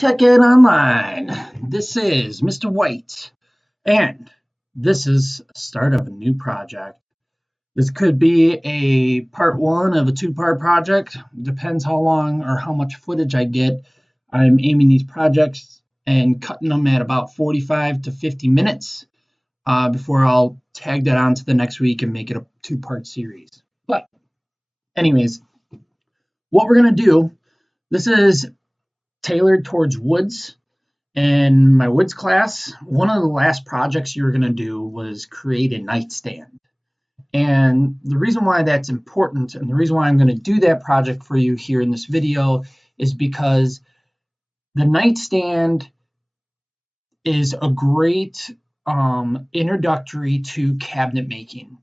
Tech Ed Online. This is Mr. White, and this is the start of a new project. This could be a part one of a two-part project. Depends how long or how much footage I get. I'm aiming these projects and cutting them at about 45 to 50 minutes before I'll tag that on to the next week and make it a two-part series. But anyways, what we're going to do, this is tailored towards woods. In my woods class, one of the last projects you were going to do was create a nightstand. And the reason why that's important and the reason why I'm going to do that project for you here in this video is because the nightstand is a great introductory to cabinet making.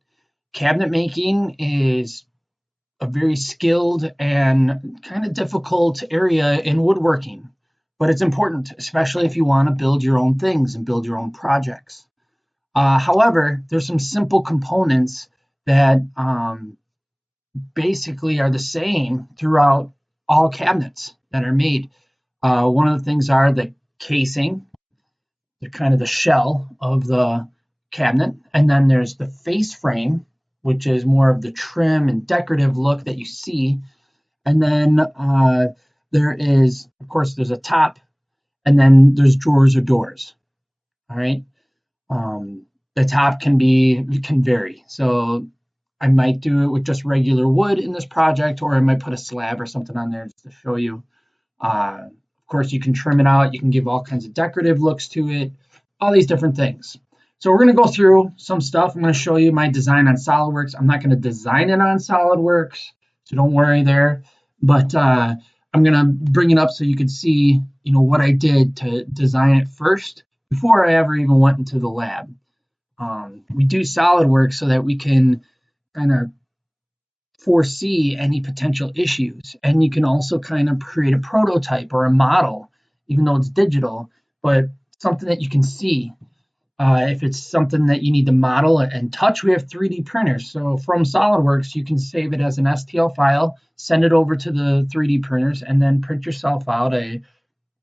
Cabinet making is a very skilled and kind of difficult area in woodworking, but it's important, especially if you want to build your own things and build your own projects. However, there's some simple components that basically are the same throughout all cabinets that are made. One of the things are the casing, the kind of the shell of the cabinet, and then there's the face frame, which is more of the trim and decorative look that you see. And then there is, of course, there's a top, and then there's drawers or doors. All right. The top can vary. So I might do it with just regular wood in this project, or I might put a slab or something on there just to show you. Of course, you can trim it out. You can give all kinds of decorative looks to it, all these different things. So we're going to go through some stuff. I'm going to show you my design on SolidWorks. I'm not going to design it on SolidWorks, so don't worry there. But I'm going to bring it up so you can see, what I did to design it first before I ever even went into the lab. We do SolidWorks so that we can kind of foresee any potential issues. And you can also kind of create a prototype or a model, even though it's digital, but something that you can see. If it's something that you need to model and touch, we have 3D printers. So from SolidWorks, you can save it as an STL file, send it over to the 3D printers, and then print yourself out an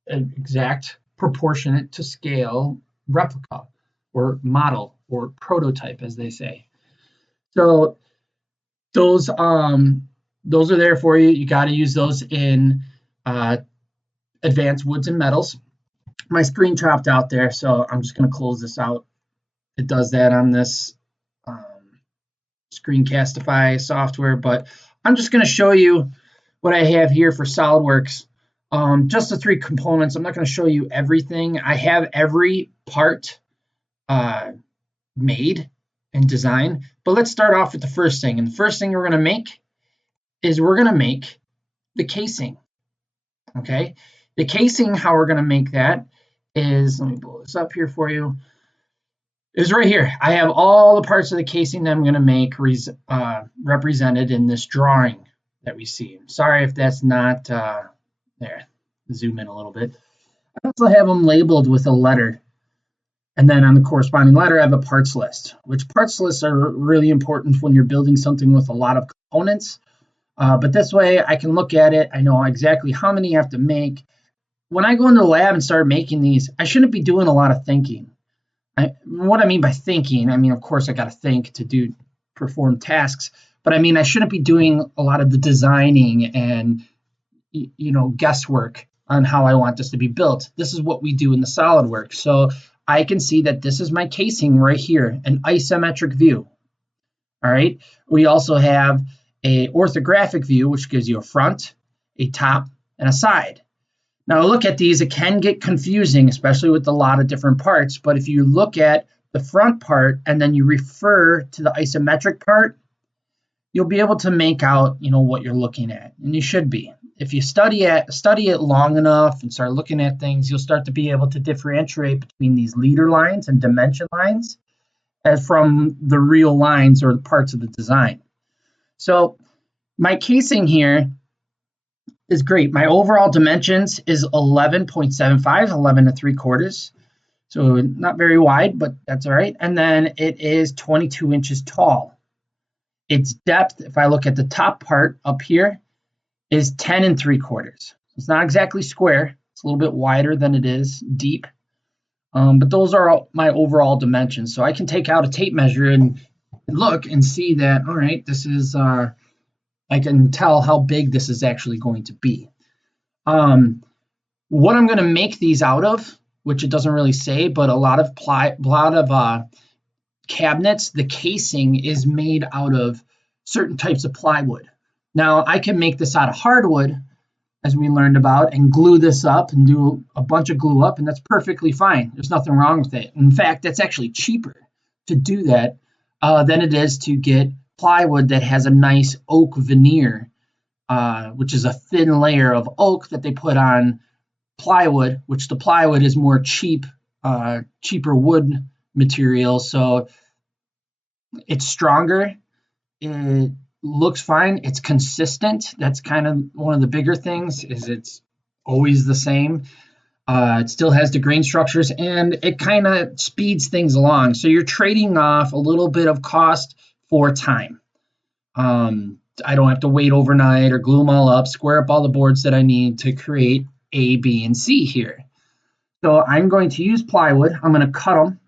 exact proportionate to scale replica or model or prototype, as they say. So those are there for you. You got to use those in advanced woods and metals. My screen dropped out there, so I'm just going to close this out. It does that on this Screencastify software, but I'm just going to show you what I have here for SolidWorks. Just the three components. I'm not going to show you everything. I have every part made and designed, but let's start off with the first thing. And the first thing we're going to make is the casing. Okay, the casing, how we're going to make that is, let me blow this up here for you, is right here. I have all the parts of the casing that I'm going to make represented in this drawing that we see. Sorry if that's not there. Zoom in a little bit. I also have them labeled with a letter. And then on the corresponding letter, I have a parts list, which parts lists are really important when you're building something with a lot of components. But this way I can look at it. I know exactly how many you have to make. When I go into the lab and start making these, I shouldn't be doing a lot of thinking. What I mean by thinking, of course, I got to think to perform tasks, but I shouldn't be doing a lot of the designing and, guesswork on how I want this to be built. This is what we do in the SolidWorks. So I can see that this is my casing right here, an isometric view. All right. We also have an orthographic view, which gives you a front, a top, and a side. Now look at these, it can get confusing, especially with a lot of different parts, but if you look at the front part and then you refer to the isometric part, you'll be able to make out, what you're looking at, and you should be. If you study it long enough and start looking at things, you'll start to be able to differentiate between these leader lines and dimension lines as from the real lines or the parts of the design. So my casing here is great. My overall dimensions is 11.75, 11 3/4. So not very wide, but that's all right. And then it is 22 inches tall. Its depth, if I look at the top part up here, is 10 3/4. It's not exactly square, It's a little bit wider than it is deep. But those are my overall dimensions. So I can take out a tape measure and look and see that, all right, this is, I can tell how big this is actually going to be. What I'm going to make these out of, which it doesn't really say, but a lot of cabinets, the casing is made out of certain types of plywood. Now, I can make this out of hardwood, as we learned about, and glue this up and do a bunch of glue up, and that's perfectly fine. There's nothing wrong with it. In fact, that's actually cheaper to do that than it is to get plywood that has a nice oak veneer, which is a thin layer of oak that they put on plywood, which the plywood is more cheaper wood material, so it's stronger. It looks fine. It's consistent. That's kind of one of the bigger things, is it's always the same. It still has the grain structures, and it kind of speeds things along. So you're trading off a little bit of cost for time. I don't have to wait overnight or glue them all up, square up all the boards that I need to create A, B, and C here. So I'm going to use plywood. I'm going to cut them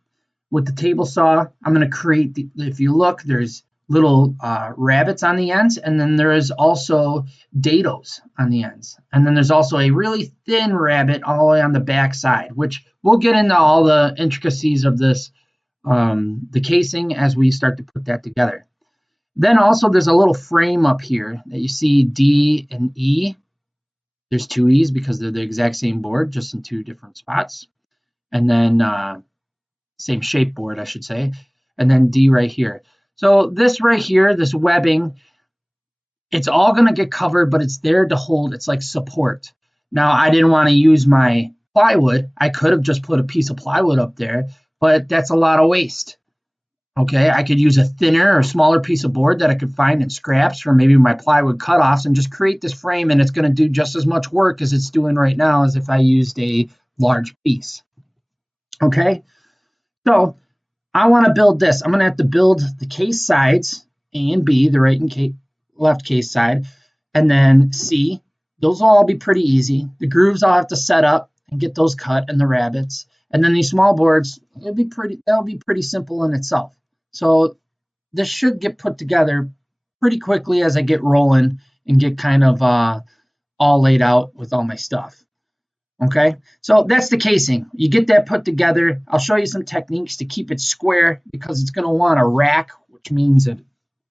with the table saw. I'm going to create, if you look, there's little rabbets on the ends, and then there is also dados on the ends. And then there's also a really thin rabbet all the way on the back side, which we'll get into all the intricacies of this, the casing, as we start to put that together. Then also there's a little frame up here that you see D and E. There's two E's because they're the exact same board, just in two different spots. And then same shape board, I should say. And then D right here. So this right here, this webbing, it's all going to get covered, but it's there to hold. It's like support. Now, I didn't want to use my plywood. I could have just put a piece of plywood up there, but that's a lot of waste. Okay, I could use a thinner or smaller piece of board that I could find in scraps from maybe my plywood cutoffs and just create this frame, and it's going to do just as much work as it's doing right now as if I used a large piece. Okay, so I want to build this. I'm going to have to build the case sides, A and B, the right and left case side, and then C. Those will all be pretty easy. The grooves I'll have to set up and get those cut, and the rabbets. And then these small boards, that'll be pretty simple in itself. So this should get put together pretty quickly as I get rolling and get kind of all laid out with all my stuff. Okay, so that's the casing. You get that put together. I'll show you some techniques to keep it square, because it's going to want a rack, which means that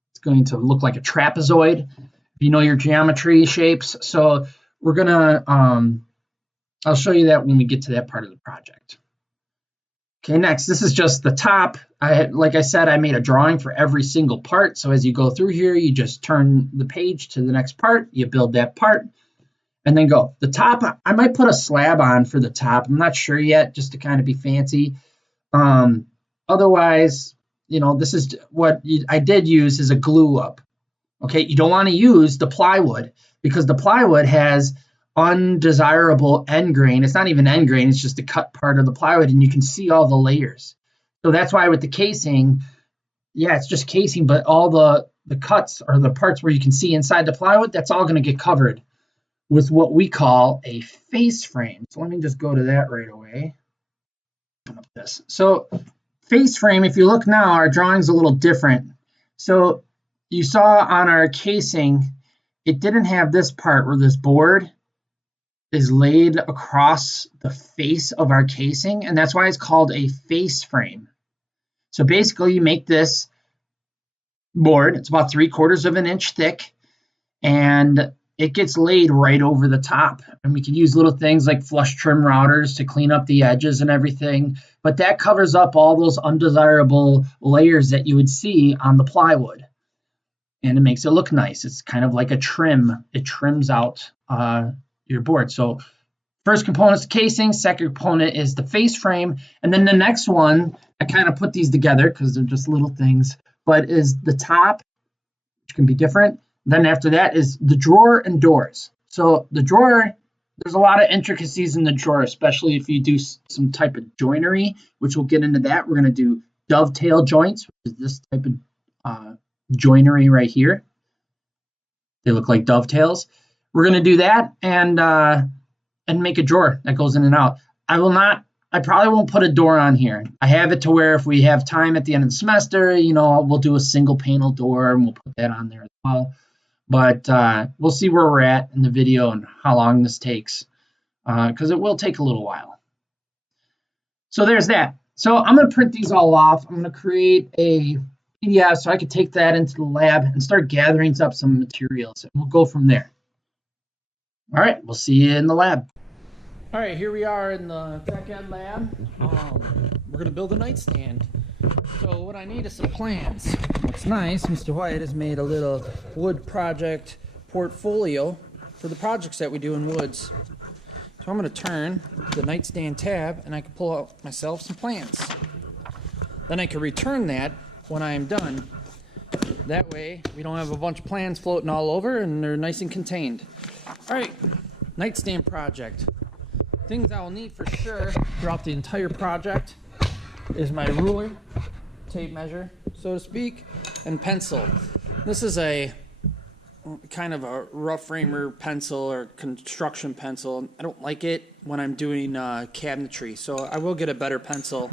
it's going to look like a trapezoid, if you know your geometry shapes. So we're going to, I'll show you that when we get to that part of the project. Okay, next, this is just the top. Like I said, I made a drawing for every single part. So as you go through here, you just turn the page to the next part, you build that part, and then go. The top, I might put a slab on for the top. I'm not sure yet, just to kind of be fancy. Otherwise, you know, this is what I did use is a glue up. Okay, you don't want to use the plywood, because the plywood has undesirable end grain. It's not even end grain, it's just the cut part of the plywood, and you can see all the layers. So that's why with the casing, yeah, it's just casing, but all the cuts, or the parts where you can see inside the plywood, that's all going to get covered with what we call a face frame. So let me just go to that right away. So face frame, if you look now, our drawing's a little different. So you saw on our casing, it didn't have this part where this board is laid across the face of our casing, and that's why it's called a face frame. So basically, you make this board, it's about 3/4 of an inch thick, and it gets laid right over the top. And we can use little things like flush trim routers to clean up the edges and everything, but that covers up all those undesirable layers that you would see on the plywood. And it makes it look nice. It's kind of like a trim. It trims out your board. So first component is casing, second component is the face frame, and then the next one, I kind of put these together because they're just little things, but is the top, which can be different. Then after that is the drawer and doors. So the drawer, there's a lot of intricacies in the drawer, especially if you do some type of joinery, which we'll get into that. We're going to do dovetail joints, which is this type of joinery right here. They look like dovetails. We're going to do that, and and make a drawer that goes in and out. I probably won't put a door on here. I have it to where if we have time at the end of the semester, we'll do a single panel door and we'll put that on there as well. But we'll see where we're at in the video and how long this takes, because it will take a little while. So there's that. So I'm going to print these all off. I'm going to create a PDF so I can take that into the lab and start gathering up some materials. And we'll go from there. All right, we'll see you in the lab. All right, here we are in the tech ed lab. We're going to build a nightstand. So what I need is some plans. What's nice, Mr. White has made a little wood project portfolio for the projects that we do in woods. So I'm going to turn the nightstand tab and I can pull out myself some plans. Then I can return that when I am done. That way we don't have a bunch of plans floating all over and they're nice and contained. All right, nightstand project. Things I will need for sure throughout the entire project is my ruler, tape measure, so to speak, and pencil. This is a kind of a rough framer pencil or construction pencil. I don't like it when I'm doing cabinetry, so I will get a better pencil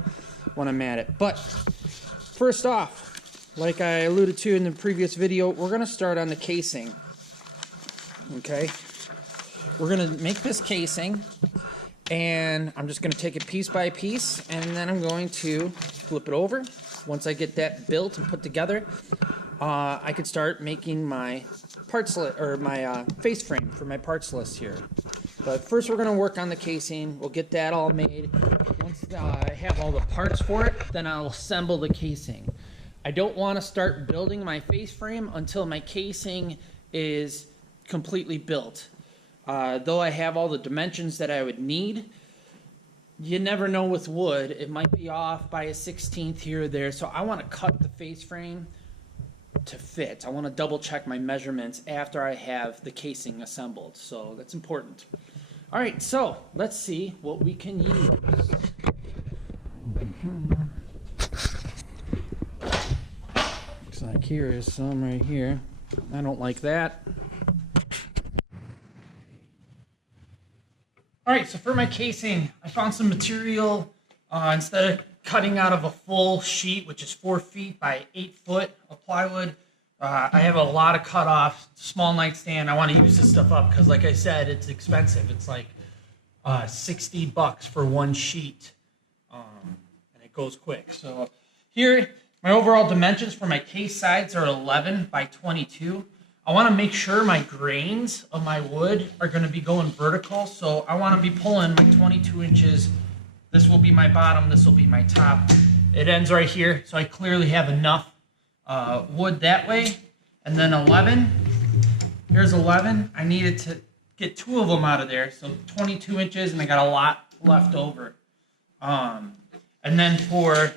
when I'm at it. But first off, like I alluded to in the previous video, we're going to start on the casing. Okay? We're going to make this casing, and I'm just going to take it piece by piece, and then I'm going to flip it over. Once I get that built and put together, I could start making my parts or my face frame for my parts list here. But first we're going to work on the casing. We'll get that all made. Once I have all the parts for it, then I'll assemble the casing. I don't want to start building my face frame until my casing is completely built. Though I have all the dimensions that I would need, you never know with wood. It might be off by a 1/16 here or there, so I want to cut the face frame to fit. I want to double check my measurements after I have the casing assembled, so that's important. All right, so let's see what we can use. Looks like here is some right here. I don't like that. All right, so for my casing, I found some material. Instead of cutting out of a full sheet, which is 4 feet by 8 foot of plywood, I have a lot of cut-offs, small nightstand. I want to use this stuff up because, like I said, it's expensive. It's like $60 for one sheet, and it goes quick. So here, my overall dimensions for my case sides are 11 by 22. I want to make sure my grains of my wood are going to be going vertical, so I want to be pulling my 22 inches. This will be my bottom, this will be my top. It ends right here, so I clearly have enough wood that way. And then 11, here's 11. I needed to get 2 of them out of there, so 22 inches, and I got a lot left over. And then for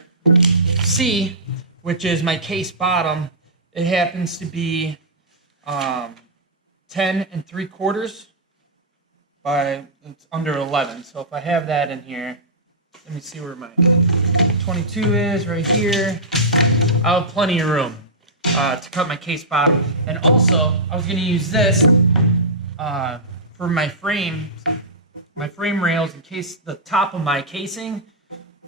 C, which is my case bottom, it happens to be 10 3/4 by, it's under 11. So if I have that in here, let me see where my 22 is, right here. I'll have plenty of room to cut my case bottom. And also, I was going to use this for my frame rails in case the top of my casing.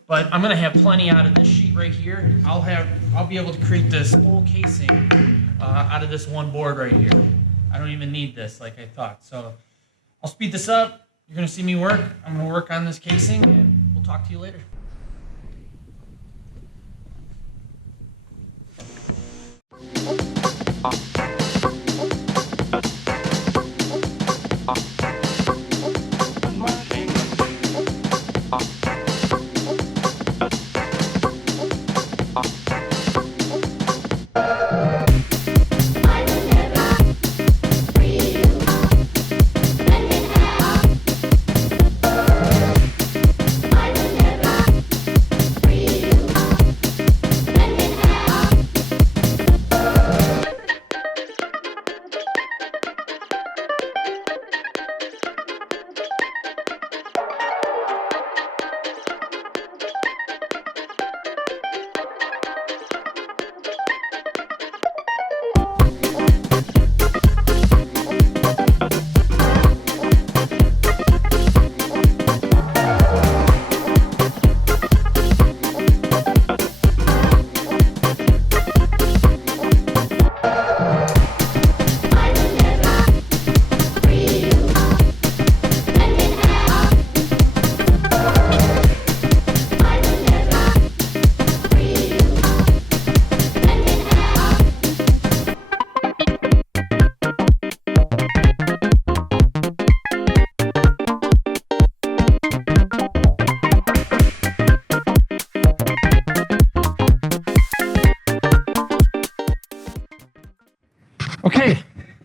But I'm going to have plenty out of this sheet right here. I'll be able to create this whole casing out of this one board right here. I don't even need this like I thought. So I'll speed this up. You're going to see me work. I'm going to work on this casing, and we'll talk to you later.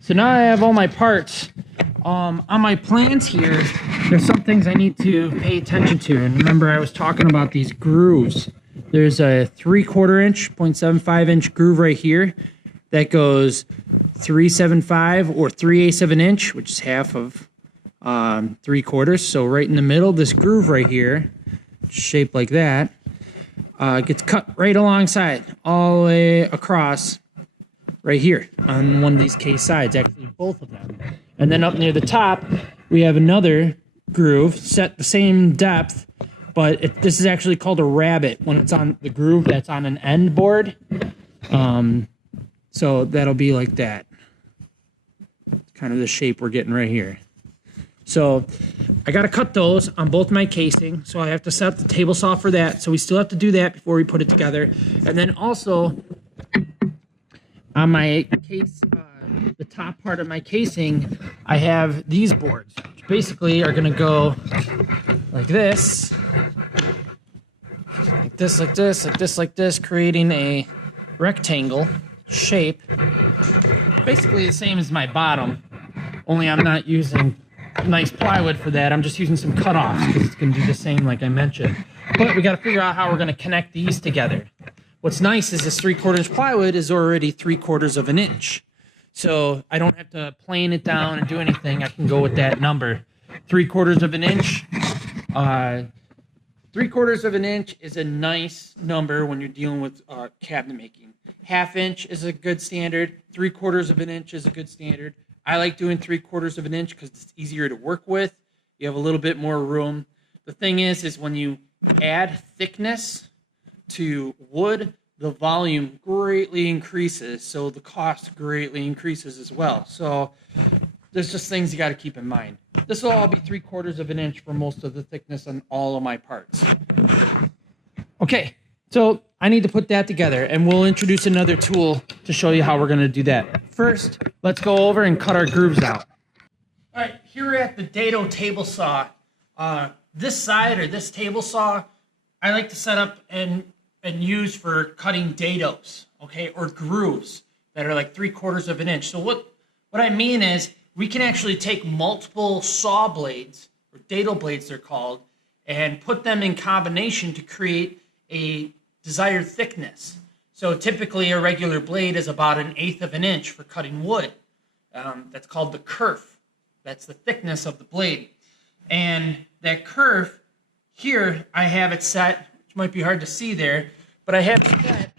So now I have all my parts. On my plans here, there's some things I need to pay attention to. And remember, I was talking about these grooves. There's a 3/4 inch, 0.75 inch groove right here that goes 3/75 or 3/8 of an inch, which is half of 3/4. So right in the middle, this groove right here, shaped like that, gets cut right alongside, all the way across right here on one of these case sides, actually both of them. And then up near the top, we have another groove set the same depth, but this is actually called a rabbet when it's on the groove that's on an end board. So that'll be like that. It's kind of the shape we're getting right here. So I got to cut those on both my casing, so I have to set up the table saw for that. So we still have to do that before we put it together. And then also on my case, the top part of my casing, I have these boards, which basically are going to go like this, like this, like this, like this, like this, creating a rectangle shape. Basically the same as my bottom, only I'm not using nice plywood for that. I'm just using some cutoffs because it's going to do the same like I mentioned. But we got to figure out how we're going to connect these together. What's nice is this 3/4 inch plywood is already 3/4 of an inch. So I don't have to plane it down and do anything. I can go with that number. 3/4 of an inch. 3/4 of an inch is a nice number when you're dealing with cabinet making. 1/2 inch is a good standard. 3/4 of an inch is a good standard. I like doing 3/4 of an inch because it's easier to work with. You have a little bit more room. The thing is when you add thickness to wood, the volume greatly increases, so the cost greatly increases as well. So there's just things you got to keep in mind. This will all be 3/4 of an inch for most of the thickness on all of my parts. Okay, so I need to put that together, and we'll introduce another tool to show you how we're going to do that. First, let's go over and cut our grooves out. All right, here at the dado table saw, this side or this table saw, I like to set up and use for cutting dados, okay, or grooves that are like 3/4 of an inch. So what I mean is we can actually take multiple saw blades, or dado blades they're called, and put them in combination to create a desired thickness. So typically a regular blade is about 1/8 of an inch for cutting wood. That's called the kerf. That's the thickness of the blade. And that kerf, here I have it set, might be hard to see there, but I have it set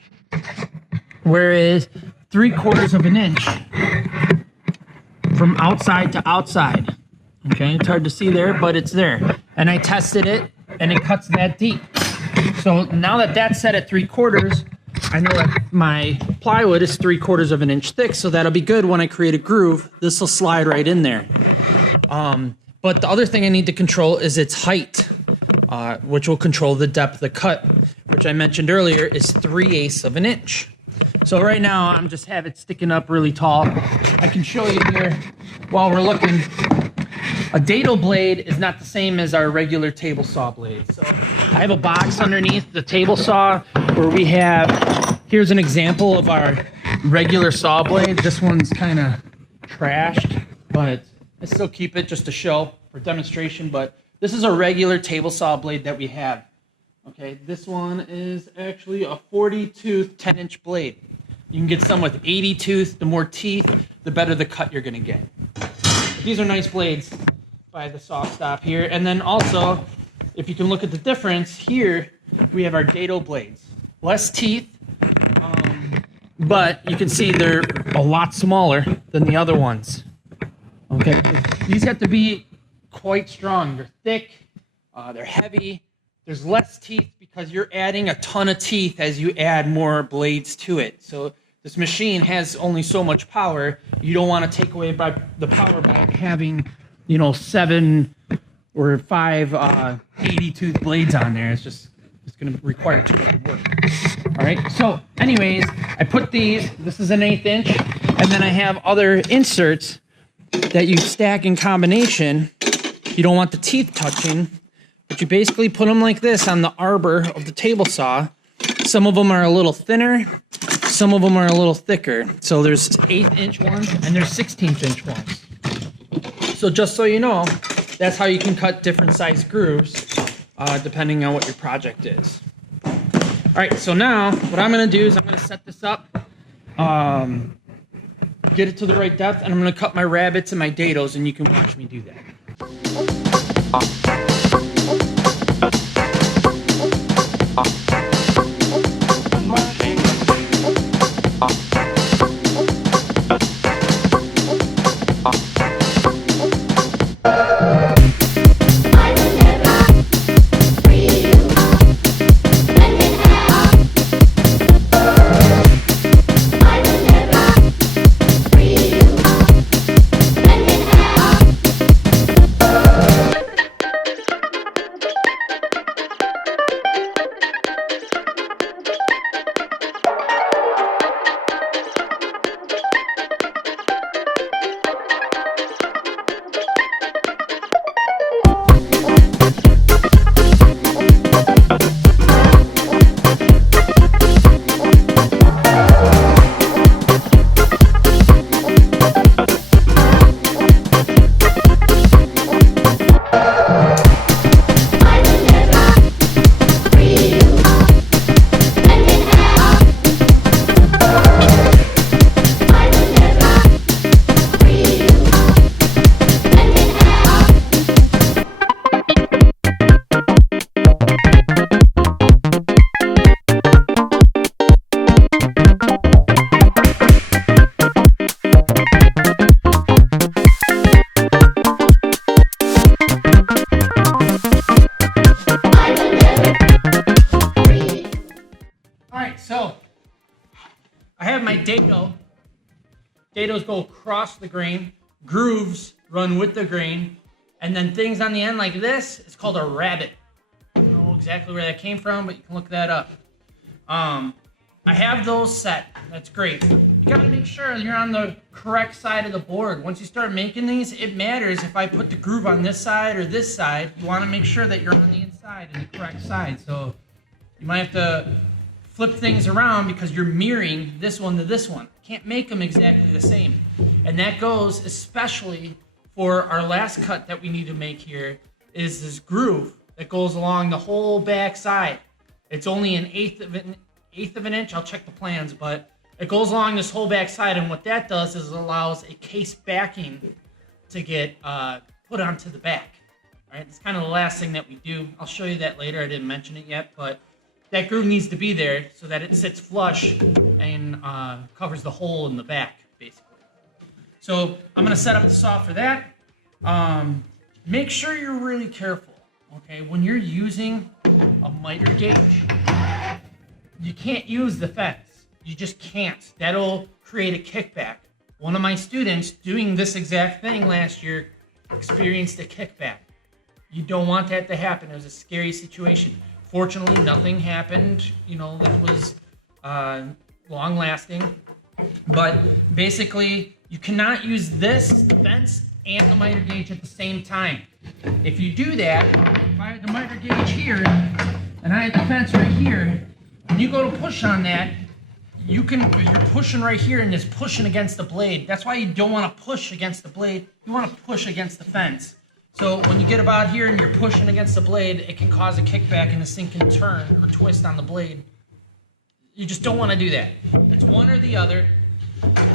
where it is 3/4 of an inch from outside to outside. Okay, it's hard to see there, but it's there. And I tested it, and it cuts that deep. So now that that's set at 3/4, I know that my plywood is 3/4 of an inch thick, so that'll be good when I create a groove. This will slide right in there. But the other thing I need to control is its height, which will control the depth of the cut, which I mentioned earlier is 3/8 of an inch. So right now I'm just have it sticking up really tall. I can show you here while we're looking. A dado blade is not the same as our regular table saw blade. So I have a box underneath the table saw where we have, here's an example of our regular saw blade. This one's kind of trashed, but I still keep it just to show for demonstration. But this is a regular table saw blade that we have. Okay, this one is actually a 40-tooth 10-inch blade. You can get some with 80 tooth. The more teeth, the better the cut you're going to get. But these are nice blades by the saw stop here. And then also, if you can look at the difference, here we have our dado blades. Less teeth, but you can see they're a lot smaller than the other ones. Okay, these have to be quite strong. They're thick, they're heavy. There's less teeth because you're adding a ton of teeth as you add more blades to it. So this machine has only so much power. You don't want to take away the power by having, 7 or 5 80-tooth blades on there. It's going to require too much work. All right. So, anyways, I put these. This is an 1/8 inch, and then I have other inserts that you stack in combination. You don't want the teeth touching. But you basically put them like this on the arbor of the table saw. Some of them are a little thinner. some of them are a little thicker. So there's 1/8 inch ones and there's 16th inch ones. So just so you know, that's how you can cut different size grooves depending on what your project is. All right, so now what I'm gonna do is I'm gonna set this up, get it to the right depth, and I'm gonna cut my rabbets and my dados, and you can watch me do that. So I have my dado. Dados go across the grain. Grooves run with the grain. And then things on the end like this, it's called a rabbet. I don't know exactly where that came from, but you can look that up. I have those set. That's great. You gotta make sure you're on the correct side of the board. Once you start making these, it matters if I put the groove on this side or this side. You wanna make sure that you're on the inside and the correct side. So you might have to flip things around because you're mirroring this one to this one. Can't make them exactly the same. And that goes especially for our last cut that we need to make here is this groove that goes along the whole back side. It's only an eighth of an inch. I'll check the plans, but it goes along this whole back side, and what that does is it allows a case backing to get put onto the back. All right, it's kind of the last thing that we do. I'll show you that later. I didn't mention it yet, but that groove needs to be there so that it sits flush and covers the hole in the back, basically. So I'm going to set up the saw for that. Make sure you're really careful, okay? When you're using a miter gauge, you can't use the fence. You just can't. That'll create a kickback. One of my students doing this exact thing last year experienced a kickback. You don't want that to happen. It was a scary situation. Fortunately, nothing happened, that was long lasting. But basically, you cannot use the fence, and the miter gauge at the same time. If you do that, if I had the miter gauge here, and I had the fence right here, when you go to push on that, you're pushing right here and it's pushing against the blade. That's why you don't want to push against the blade. You want to push against the fence. So when you get about here and you're pushing against the blade, it can cause a kickback and this thing can turn or twist on the blade. You just don't want to do that. It's one or the other.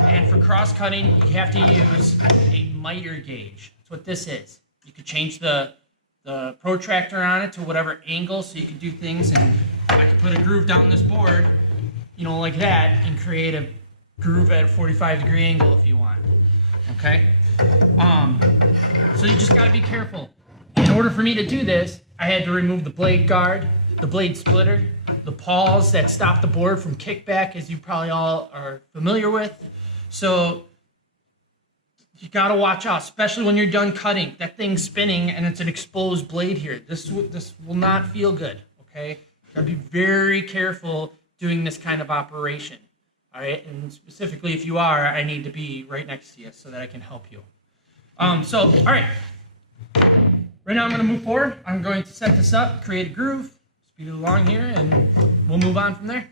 And for cross-cutting, you have to use a miter gauge. That's what this is. You could change the protractor on it to whatever angle so you could do things. And I could put a groove down this board, like that, and create a groove at a 45-degree angle if you want. Okay? So you just got to be careful. In order for me to do this, I had to remove the blade guard, the blade splitter, the pawls that stop the board from kickback, as you probably all are familiar with. So you got to watch out, especially when you're done cutting. That thing's spinning and it's an exposed blade here. This will not feel good, okay? You got to be very careful doing this kind of operation, all right? And specifically, if you are, I need to be right next to you so that I can help you. All right. Right now I'm going to move forward. I'm going to set this up, create a groove, speed it along here, and we'll move on from there.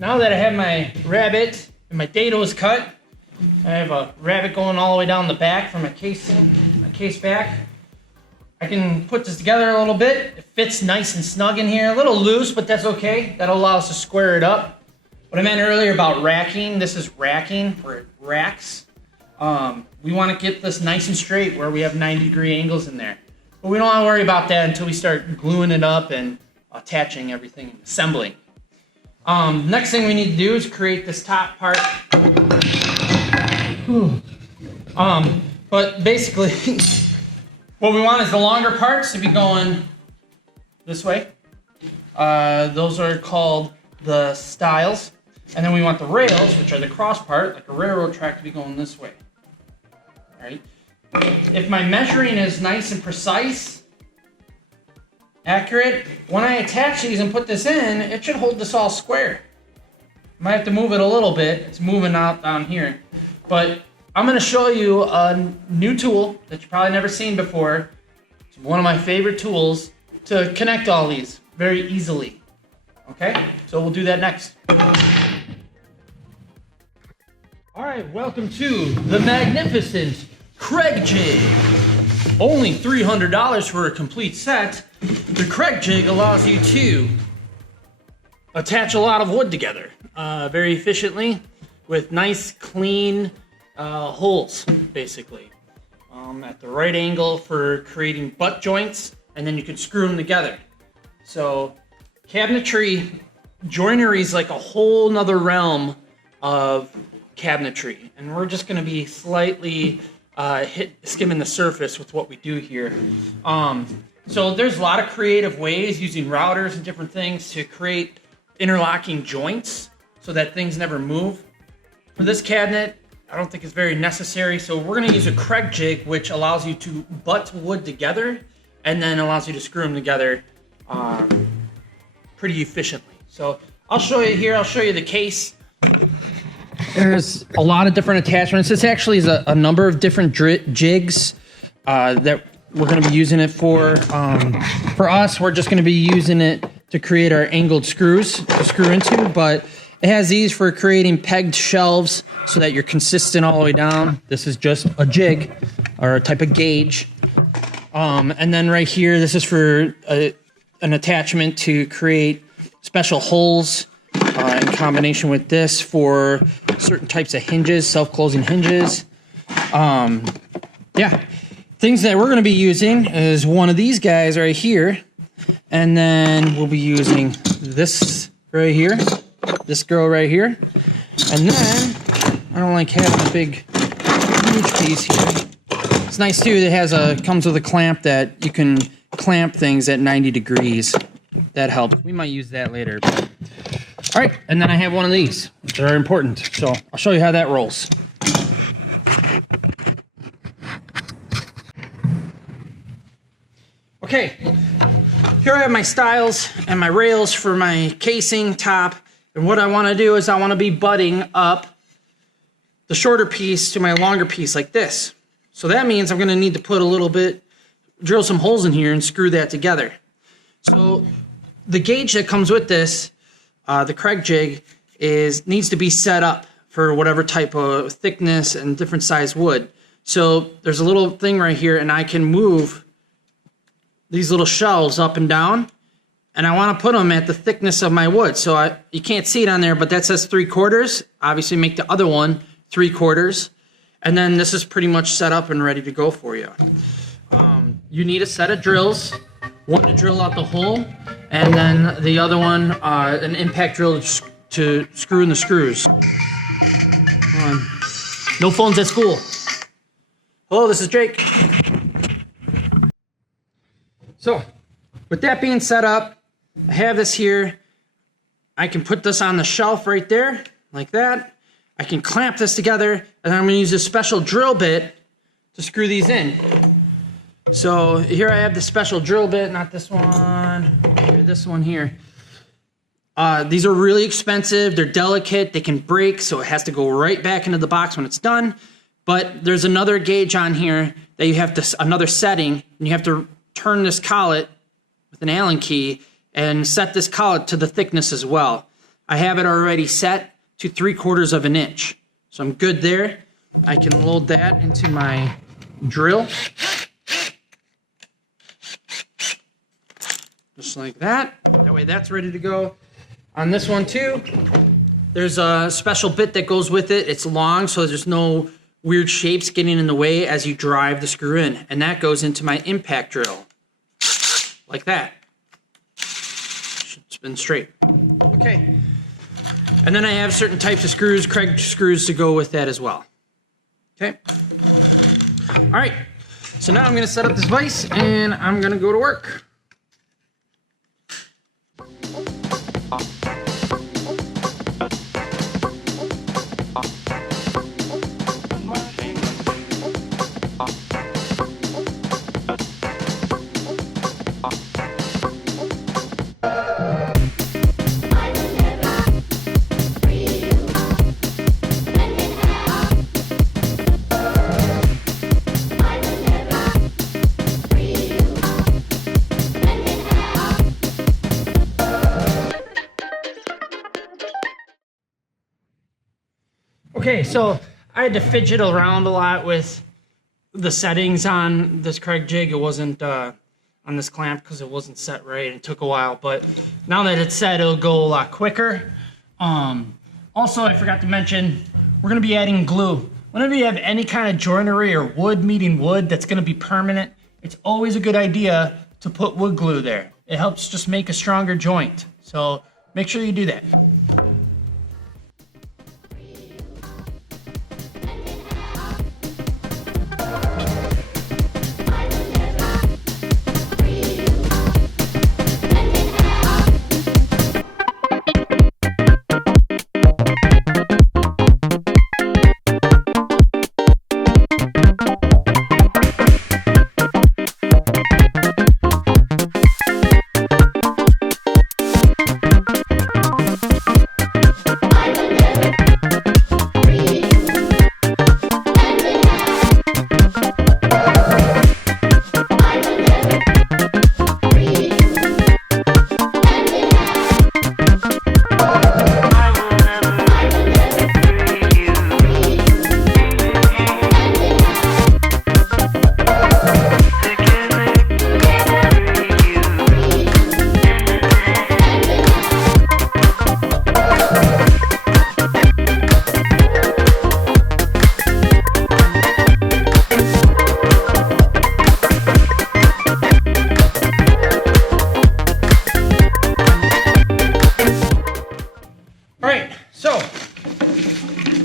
Now that I have my rabbit and my dados cut, I have a rabbit going all the way down the back from my case back. I can put this together a little bit. It fits nice and snug in here. A little loose, but that's okay. That'll allow us to square it up. What I meant earlier about racking, this is racking where it racks. We want to get this nice and straight where we have 90-degree angles in there. But we don't want to worry about that until we start gluing it up and attaching everything and assembling. Next thing we need to do is create this top part. But basically, what we want is the longer parts to be going this way. Those are called the stiles. And then we want the rails, which are the cross part, like a railroad track, to be going this way. All right. If my measuring is nice and precise, accurate, when I attach these and put this in, it should hold this all square. Might have to move it a little bit. It's moving out down here. But I'm going to show you a new tool that you've probably never seen before. It's one of my favorite tools to connect all these very easily. Okay, so we'll do that next. All right, welcome to the magnificent Craig jig. Only $300 for a complete set. The Craig jig allows you to attach a lot of wood together very efficiently with nice, clean holes, basically. At the right angle for creating butt joints, and then you can screw them together. So cabinetry, joinery is like a whole nother realm of cabinetry, and we're just going to be slightly skimming the surface with what we do here. So there's a lot of creative ways using routers and different things to create interlocking joints so that things never move. For this cabinet, I don't think it's very necessary, so we're going to use a Craig jig, which allows you to butt wood together and then allows you to screw them together pretty efficiently. So I'll show you here. I'll show you the case. There's a lot of different attachments. This actually is a number of different jigs that we're going to be using it for. For us, we're just going to be using it to create our angled screws to screw into, but it has these for creating pegged shelves so that you're consistent all the way down. This is just a jig or a type of gauge. And then right here, this is for an attachment to create special holes in combination with this for certain types of hinges, self-closing hinges. Yeah, things that we're going to be using is one of these guys right here. And then we'll be using this right here, this girl right here. And then, I don't like having a big, huge piece here. It's nice too, it comes with a clamp that you can clamp things at 90 degrees. That helps. We might use that later. All right, and then I have one of these, which are important. So I'll show you how that rolls. Okay, here I have my stiles and my rails for my casing top. And what I want to do is I want to be butting up the shorter piece to my longer piece like this. So that means I'm going to need to drill some holes in here and screw that together. So the gauge that comes with this, the Craig jig, needs to be set up for whatever type of thickness and different size wood. So there's a little thing right here, and I can move these little shelves up and down, and I want to put them at the thickness of my wood. So you can't see it on there, but that says 3/4. Obviously make the other one 3/4. And then this is pretty much set up and ready to go for you. You need a set of drills, one to drill out the hole, And then the other one, an impact drill to screw in the screws. No phones at school. Hello, this is Jake. So, with that being set up, I have this here. I can put this on the shelf right there, like that. I can clamp this together, and then I'm gonna use this special drill bit to screw these in. So here I have the special drill bit, not this one, this one here. These are really expensive, they're delicate, they can break, so it has to go right back into the box when it's done. But there's another gauge on here that you have to, another setting, and you have to turn this collet with an Allen key and set this collet to the thickness as well. I have it already set to 3/4 of an inch. So I'm good there. I can load that into my drill. Just like that. That way that's ready to go. On this one too, there's a special bit that goes with it. It's long, so there's no weird shapes getting in the way as you drive the screw in. And that goes into my impact drill. Like that. Should spin straight. Okay. And then I have certain types of screws, Craig screws to go with that as well. Okay. All right. So now I'm going to set up this vise and I'm going to go to work. Okay, so I had to fidget around a lot with the settings on this Craig jig. It wasn't on this clamp because it wasn't set right. It took a while, but now that it's set, it'll go a lot quicker. Also, I forgot to mention, we're going to be adding glue. Whenever you have any kind of joinery or wood meeting wood that's going to be permanent, it's always a good idea to put wood glue there. It helps just make a stronger joint. So make sure you do that.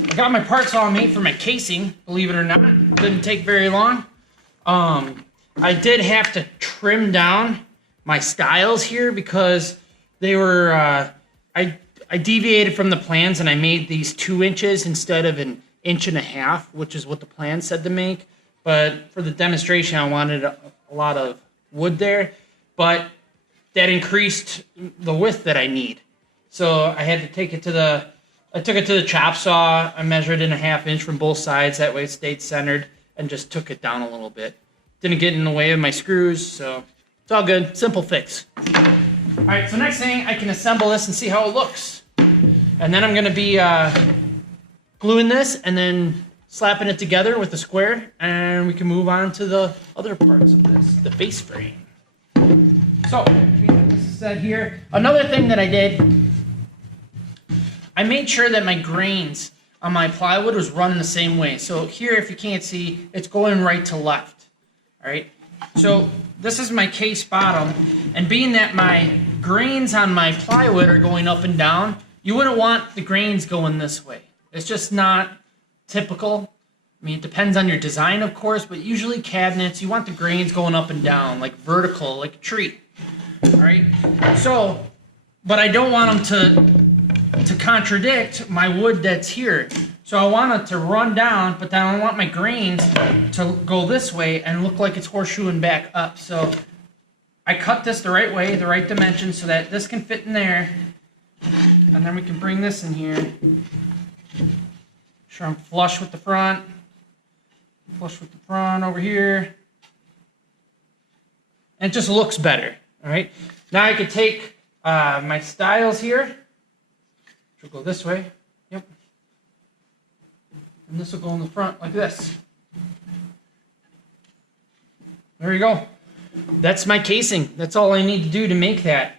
I got my parts all made for my casing, believe it or not. Didn't take very long. I did have to trim down my stiles here because they were, I deviated from the plans and I made these 2 inches instead of an 1.5 inches, which is what the plan said to make. But for the demonstration, I wanted a lot of wood there, but that increased the width that I need. So I had to take it to the, I took it to the chop saw. I measured in 1/2 inch from both sides. That way it stayed centered and just took it down a little bit. Didn't get in the way of my screws, so it's all good. Simple fix. All right, so next thing, I can assemble this and see how it looks. And then I'm gonna be gluing this and then slapping it together with the square, and we can move on to the other parts of this, the face frame. So, this is set here. Another thing that I did, I made sure that my grains on my plywood was running the same way. So here, if you can't see, it's going right to left. All right. So this is my case bottom, and being that my grains on my plywood are going up and down, you wouldn't want the grains going this way. It's just not typical. I mean, it depends on your design, of course, but usually cabinets, you want the grains going up and down, like vertical, like a tree. All right? So, but I don't want them to contradict my wood that's here. So I want it to run down, but then I want my grains to go this way and look like it's horseshoeing back up. So I cut this the right way, the right dimension, so that this can fit in there. And then we can bring this in here. Sure I'm flush with the front. Flush with the front over here. And it just looks better, all right? Now I could take my stiles here, which will go this way. Yep. And this will go in the front like this. There you go. That's my casing. That's all I need to do to make that.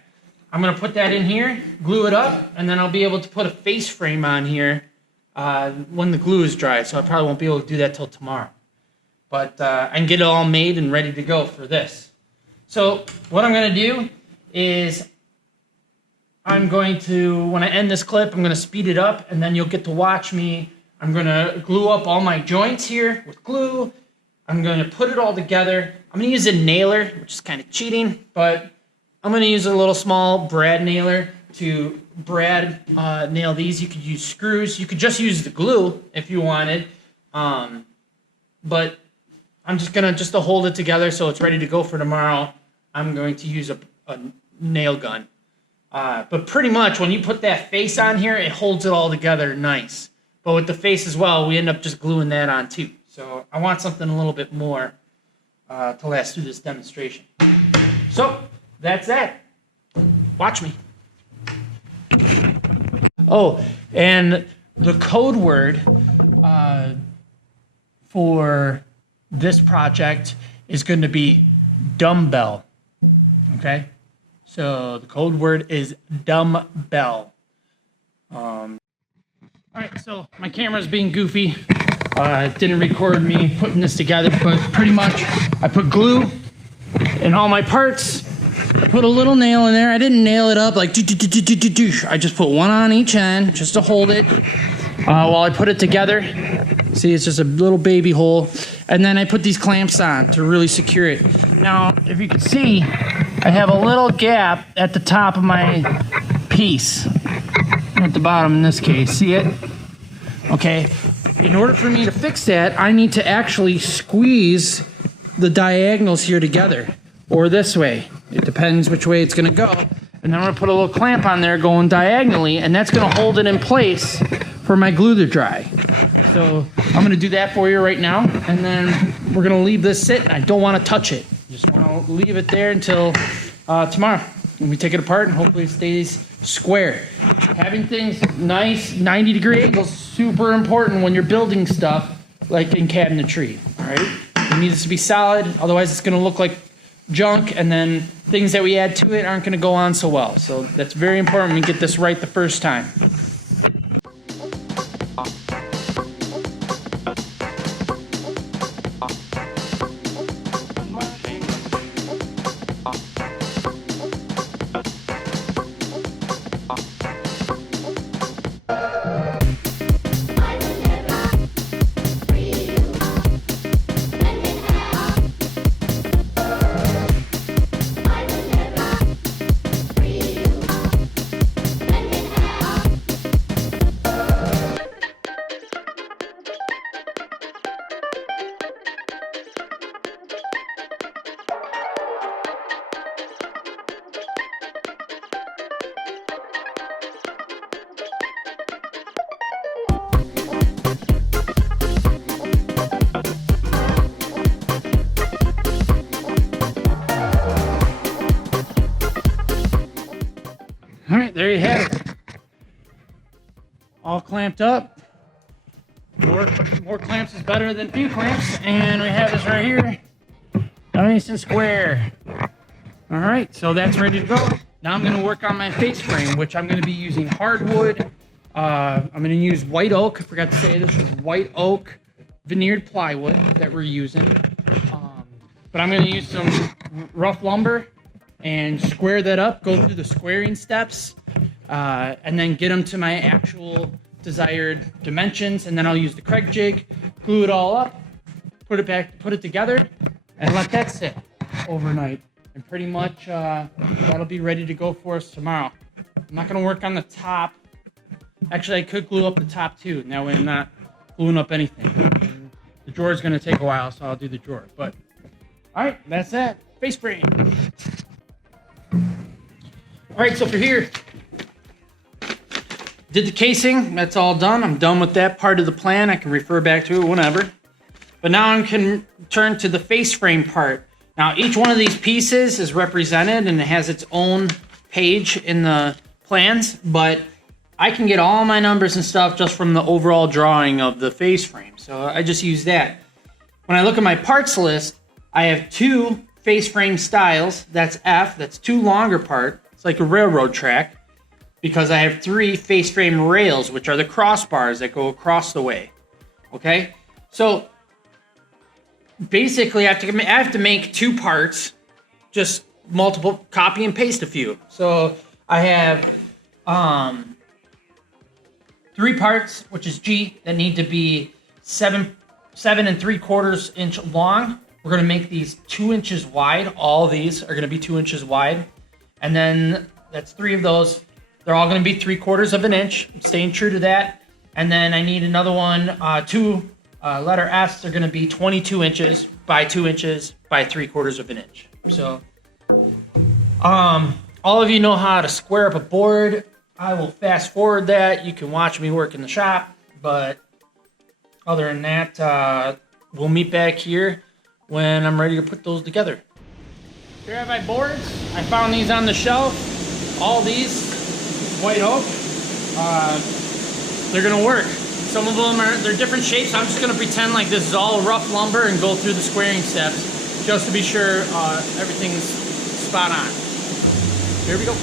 I'm going to put that in here, glue it up, and then I'll be able to put a face frame on here when the glue is dry. So I probably won't be able to do that till tomorrow. But I can get it all made and ready to go for this. So what I'm going to do is I'm going to, when I end this clip, I'm going to speed it up, and then you'll get to watch me. I'm going to glue up all my joints here with glue. I'm going to put it all together. I'm going to use a nailer, which is kind of cheating, but I'm going to use a little small brad nailer to brad nail these. You could use screws. You could just use the glue if you wanted, but I'm just going to hold it together so it's ready to go for tomorrow. I'm going to use a nail gun. But pretty much when you put that face on here, it holds it all together nice. But with the face as well, we end up just gluing that on too. So I want something a little bit more to last through this demonstration. So that's that. Watch me. Oh, and the code word for this project is going to be dumbbell. Okay? So the code word is dumbbell. All right, so my camera's being goofy. It didn't record me putting this together, but pretty much I put glue in all my parts. I put a little nail in there. I didn't nail it up like I just put one on each end just to hold it while I put it together. See, it's just a little baby hole. And then I put these clamps on to really secure it. Now, if you can see, I have a little gap at the top of my piece. At the bottom in this case, see it? Okay, in order for me to fix that, I need to actually squeeze the diagonals here together, or this way. It depends which way it's gonna go. And then I'm gonna put a little clamp on there going diagonally, and that's gonna hold it in place for my glue to dry. So I'm gonna do that for you right now, and then we're gonna leave this sit. I don't wanna touch it. Just wanna leave it there until tomorrow. When we take it apart and hopefully it stays square. Having things nice, 90-degree angles, super important when you're building stuff like in cabinetry, all right? It needs to be solid, otherwise it's gonna look like junk, and then things that we add to it aren't gonna go on so well. So that's very important we get this right the first time. All right, there you have it. All clamped up. More clamps is better than few clamps. And we have this right here. Nice and square. All right, so that's ready to go. Now I'm gonna work on my face frame, which I'm gonna be using hardwood. I'm gonna use white oak. I forgot to say this is white oak veneered plywood that we're using. but I'm gonna use some rough lumber and square that up, go through the squaring steps, and then get them to my actual desired dimensions. And then I'll use the Craig jig, glue it all up, put it together, and let that sit overnight. And pretty much that'll be ready to go for us tomorrow. I'm not gonna work on the top. Actually, I could glue up the top too. That way I'm not gluing up anything. And the drawer is gonna take a while, so I'll do the drawer. But all right, that's that. Face frame. All right, so for here, did the casing. That's all done. I'm done with that part of the plan. I can refer back to it whenever. But now I can turn to the face frame part. Now, each one of these pieces is represented and it has its own page in the plans, but I can get all my numbers and stuff just from the overall drawing of the face frame. So I just use that. When I look at my parts list, I have 2 face frame styles. That's F, that's 2 longer part. It's like a railroad track, because I have 3 face frame rails, which are the crossbars that go across the way. Okay? So basically I have to make 2 parts, just multiple, copy and paste a few. So I have 3 parts, which is G, that need to be 7 3/4 inch long. We're gonna make these 2 inches wide. All these are gonna be 2 inches wide. And then that's 3 of those. They're all gonna be 3/4 of an inch. I'm staying true to that. And then I need another one, 2 letter F's are gonna be 22 inches by 2 inches by 3/4 of an inch. So, all of you know how to square up a board. I will fast forward that. You can watch me work in the shop, but other than that, we'll meet back here when I'm ready to put those together. Here I have my boards. I found these on the shelf. All these, white oak, they're gonna work. Some of them they're different shapes. I'm just gonna pretend like this is all rough lumber and go through the squaring steps just to be sure everything's spot on. Here we go.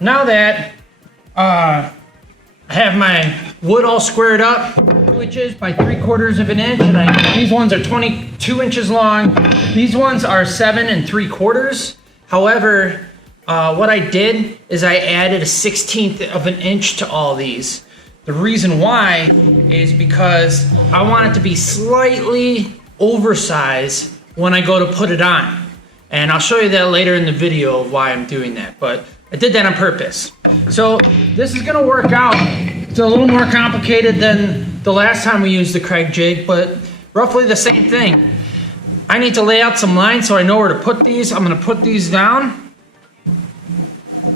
Now that I have my wood all squared up, 2 inches by 3/4 of an inch, and these ones are 22 inches long. These ones are 7 3/4. However, what I did is I added a 1/16 of an inch to all these. The reason why is because I want it to be slightly oversized when I go to put it on. And I'll show you that later in the video of why I'm doing that, but I did that on purpose. So this is gonna work out. It's a little more complicated than the last time we used the Craig jig, but roughly the same thing. I need to lay out some lines so I know where to put these. I'm gonna put these down.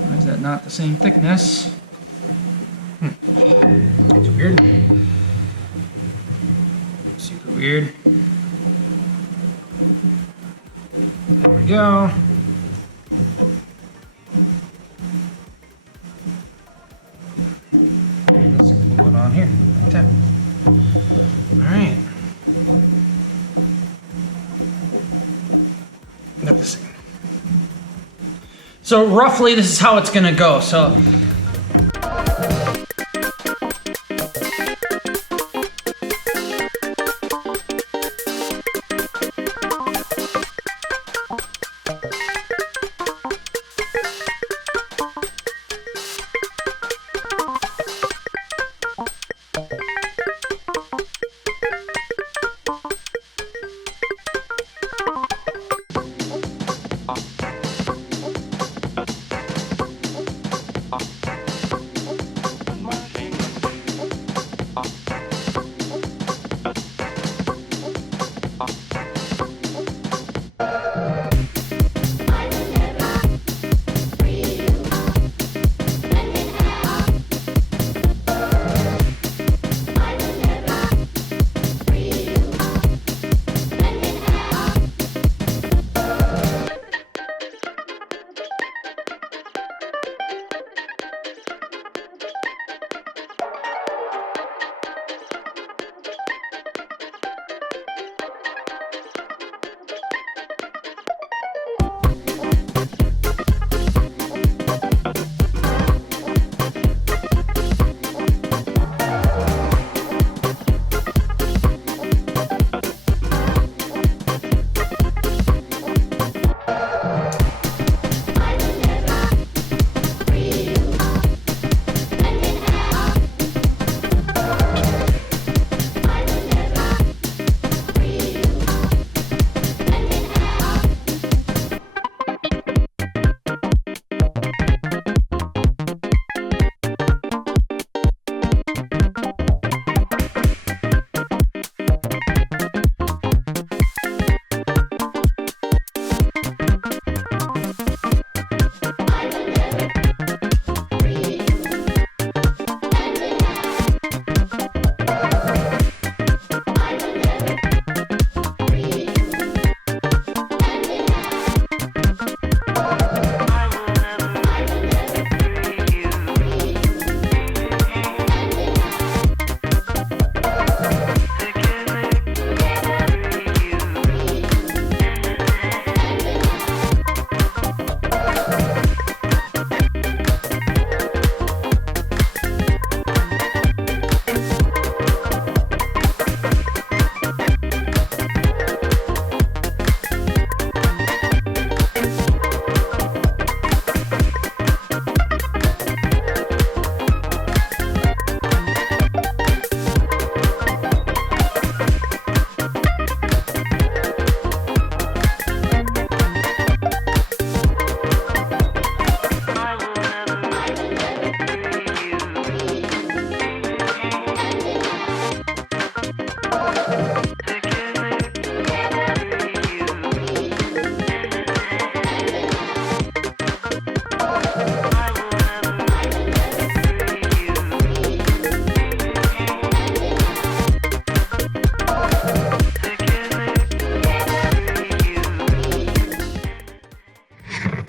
Where's that but not the same thickness. It's weird. Super weird. There we go. And let's glue it on here, like that. Alright. Not the same. So roughly this is how it's gonna go. So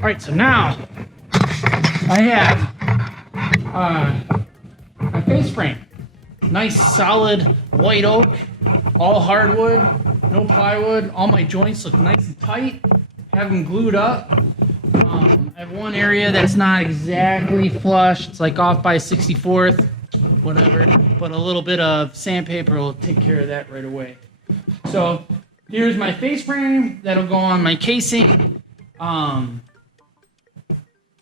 Alright, so now I have a face frame. Nice solid white oak, all hardwood, no plywood. All my joints look nice and tight. Have them glued up. I have one area that's not exactly flush. It's like off by 64th, whatever. But a little bit of sandpaper will take care of that right away. So here's my face frame. That'll go on my casing.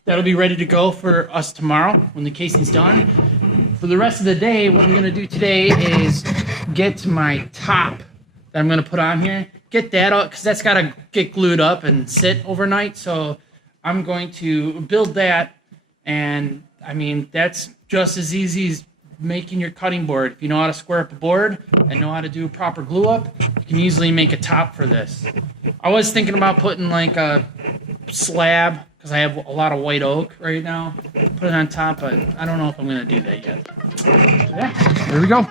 That'll be ready to go for us tomorrow when the casing's done. For the rest of the day, what I'm going to do today is get to my top that I'm going to put on here. Get that out, because that's got to get glued up and sit overnight. So I'm going to build that. And, I mean, that's just as easy as making your cutting board. If you know how to square up a board and know how to do a proper glue up, you can easily make a top for this. I was thinking about putting like a slab because I have a lot of white oak right now. Put it on top, but I don't know if I'm gonna do that yet. Yeah, there we go.